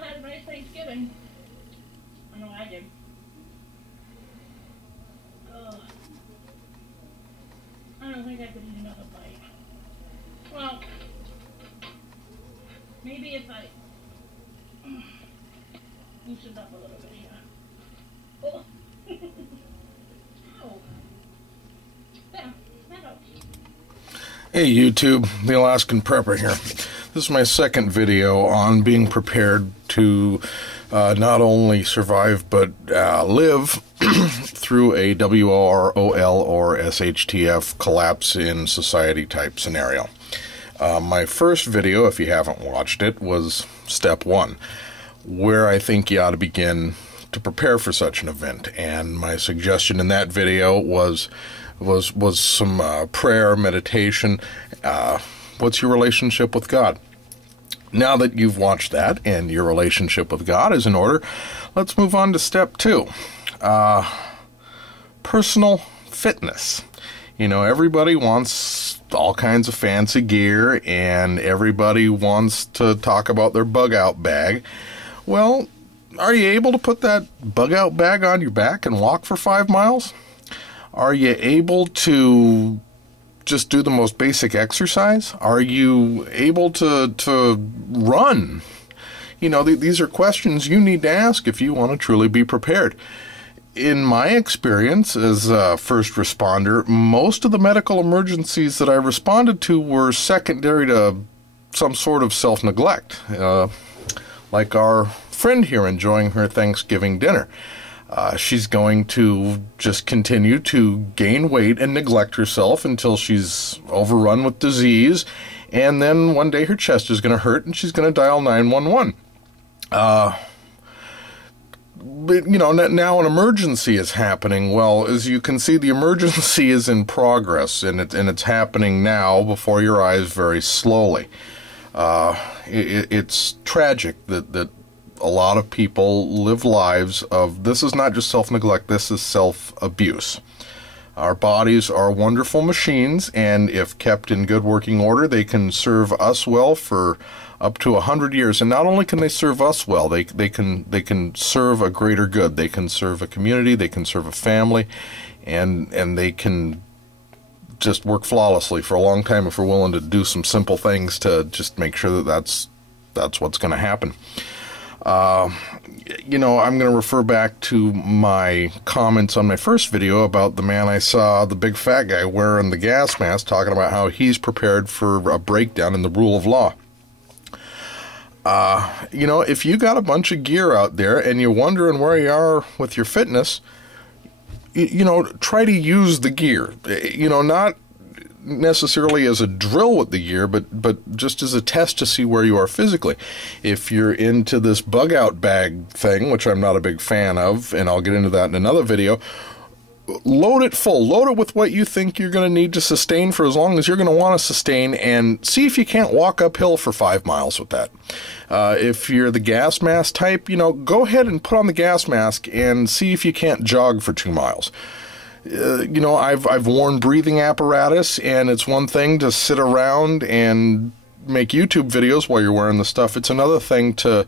had a nice Thanksgiving. I know I did. Ugh. I don't think I could eat another bite. Well, maybe if I loosened up a little bit here. Oh. Oh. There, that helps. Hey YouTube, the Alaskan Prepper here. This is my second video on being prepared to not only survive but live through a WROL or SHTF collapse in society type scenario. My first video, if you haven't watched it, was step 1, where I think you ought to begin to prepare for such an event. And my suggestion in that video was some prayer, meditation. What's your relationship with God? Now that you've watched that and your relationship with God is in order, let's move on to step 2. Personal fitness. You know, everybody wants all kinds of fancy gear, and everybody wants to talk about their bug-out bag. Well, are you able to put that bug-out bag on your back and walk for 5 miles? Are you able to just do the most basic exercise? Are you able to run? You know, these are questions you need to ask if you want to truly be prepared. In my experience as a first responder, most of the medical emergencies that I responded to were secondary to some sort of self-neglect, like our friend here enjoying her Thanksgiving dinner. She's going to just continue to gain weight and neglect herself until she's overrun with disease, and then one day her chest is going to hurt and she's going to dial 911. But, you know, now an emergency is happening. Well, as you can see, the emergency is in progress, and it's happening now before your eyes very slowly. It's tragic that a lot of people live lives of, this is not just self-neglect, this is self-abuse. Our bodies are wonderful machines, and if kept in good working order, they can serve us well for up to 100 years. And not only can they serve us well, they can serve a greater good. They can serve a community, they can serve a family, and they can just work flawlessly for a long time if we're willing to do some simple things to just make sure that that's what's going to happen. You know, I'm going to refer back to my comments on my first video about the man I saw, the big fat guy wearing the gas mask, talking about how he's prepared for a breakdown in the rule of law. You know, if you got a bunch of gear out there and you're wondering where you are with your fitness, you know, try to use the gear. You know, not necessarily as a drill with the gear, but just as a test to see where you are physically. If you're into this bug-out bag thing, which I'm not a big fan of, and I'll get into that in another video, load it full. Load it with what you think you're going to need to sustain for as long as you're going to want to sustain, and see if you can't walk uphill for 5 miles with that. If you're the gas mask type, you know, go ahead and put on the gas mask and see if you can't jog for 2 miles. You know, I've worn breathing apparatus, and it's one thing to sit around and make YouTube videos while you're wearing the stuff. It's another thing to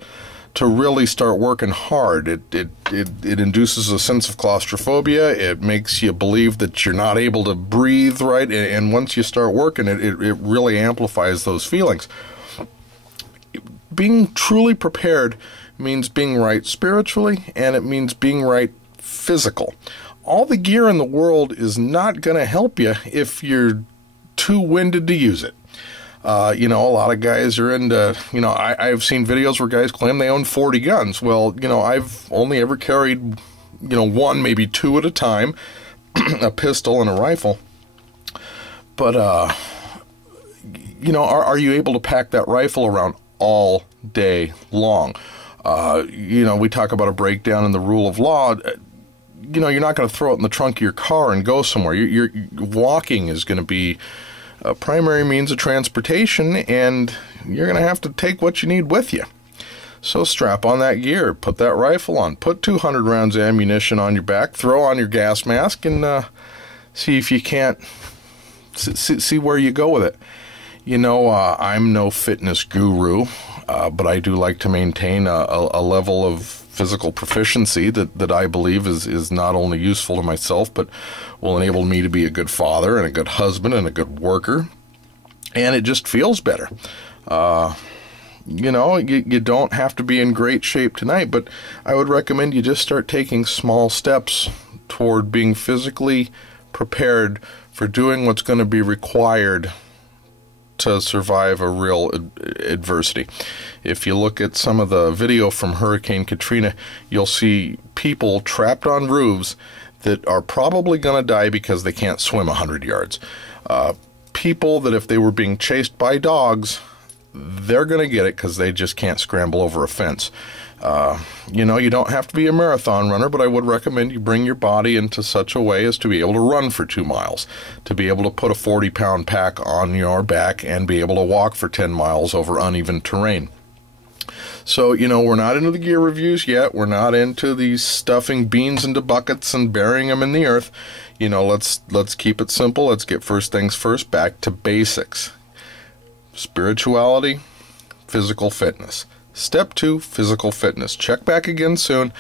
really start working hard. It induces a sense of claustrophobia. It makes you believe that you're not able to breathe right, and once you start working, it really amplifies those feelings. Being truly prepared means being right spiritually, and it means being right physical. All the gear in the world is not going to help you if you're too winded to use it. You know, a lot of guys are into, you know, I've seen videos where guys claim they own 40 guns. Well, you know, I've only ever carried, you know, 1, maybe 2 at a time, a pistol and a rifle. But, you know, are you able to pack that rifle around all day long? You know, we talk about a breakdown in the rule of law. You know, you're not going to throw it in the trunk of your car and go somewhere. You're walking is going to be a primary means of transportation, and you're going to have to take what you need with you. So strap on that gear, put that rifle on, put 200 rounds of ammunition on your back, throw on your gas mask, and see if you can't, see where you go with it. You know, I'm no fitness guru. but I do like to maintain a level of physical proficiency that I believe is not only useful to myself, but will enable me to be a good father and a good husband and a good worker. And it just feels better. You know, you don't have to be in great shape tonight, but I would recommend you just start taking small steps toward being physically prepared for doing what's going to be required to survive a real adversity. If you look at some of the video from Hurricane Katrina, you'll see people trapped on roofs that are probably going to die because they can't swim 100 yards. People that if they were being chased by dogs, they're going to get it because they just can't scramble over a fence. You know, you don't have to be a marathon runner, but I would recommend you bring your body into such a way as to be able to run for 2 miles, to be able to put a 40-pound pack on your back and be able to walk for 10 miles over uneven terrain. So, you know, we're not into the gear reviews yet. We're not into these stuffing beans into buckets and burying them in the earth. You know, let's keep it simple. Let's get first things first, back to basics. Spirituality, physical fitness. Step 2, physical fitness. Check back again soon.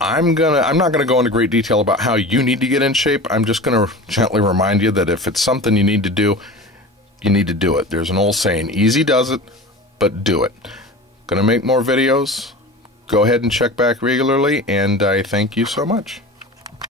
I'm not gonna go into great detail about how you need to get in shape. I'm just gonna gently remind you that if it's something you need to do, you need to do it. There's an old saying, easy does it, but do it. Gonna make more videos. Go ahead and check back regularly, and I thank you so much.